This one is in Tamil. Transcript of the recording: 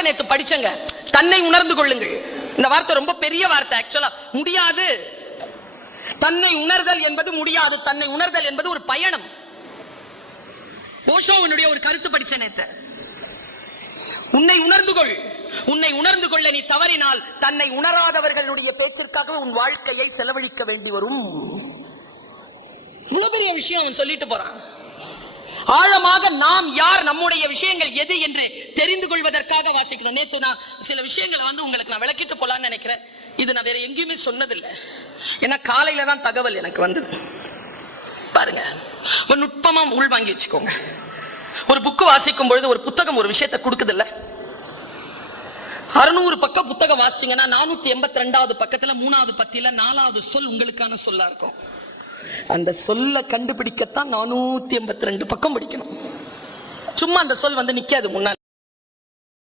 வார்த்தை நேத்து படிச்சங்க, தன்னை உணர்ந்து கொள்ளுங்கள். இந்த வார்த்தை ரொம்ப பெரிய வார்த்தை. ஆக்சுவலா முடியாது. தன்னை உணர்தல் என்பது முடியாது. தன்னை உணர்தல் என்பது ஒரு பயணம். ஓஷோவினுடைய ஒரு கருத்து படிச்ச நேத்து. உன்னை உணர்ந்து கொள். உன்னை உணர்ந்து கொள்ள நீ தவறினால் தன்னை உணராதவர்களுடைய பேச்சிற்காக உன் வாழ்க்கையை செலவழிக்க வேண்டி வரும். இவ்வளவு பெரிய விஷயம் அவன் சொல்லிட்டு போறான். ஆழமாக நாம் யார், நம்முடைய விஷயங்கள் எது என்று தெரிந்து கொள்வதற்காக வாசிக்கிறோம். நேத்து நான் சில விஷயங்களை உங்களுக்கு நான் விளக்கிட்டு போலான்னு நினைக்கிறேன். இது நான் வேற எங்கேயுமே சொன்னதில்லை. ஏன்னா காலையில தான் தகவல் எனக்கு வந்தது. பாருங்க, ஒரு நுட்பமா உள் வாங்கி வச்சுக்கோங்க. ஒரு புக்கு வாசிக்கும் பொழுது ஒரு புத்தகம் ஒரு விஷயத்தை கொடுக்குது இல்ல. 600 பக்கம் புத்தகம் வாசிச்சீங்கன்னா 482வது பக்கத்துல 3வது பத்தியில 4வது சொல் உங்களுக்கான சொல்லா இருக்கும். அந்த சொல்ல கண்டுபிடிக்கத்தான் 482 பக்கம் படிக்கணும். சும்மா அந்த சொல் நிக்காது முன்னாடி.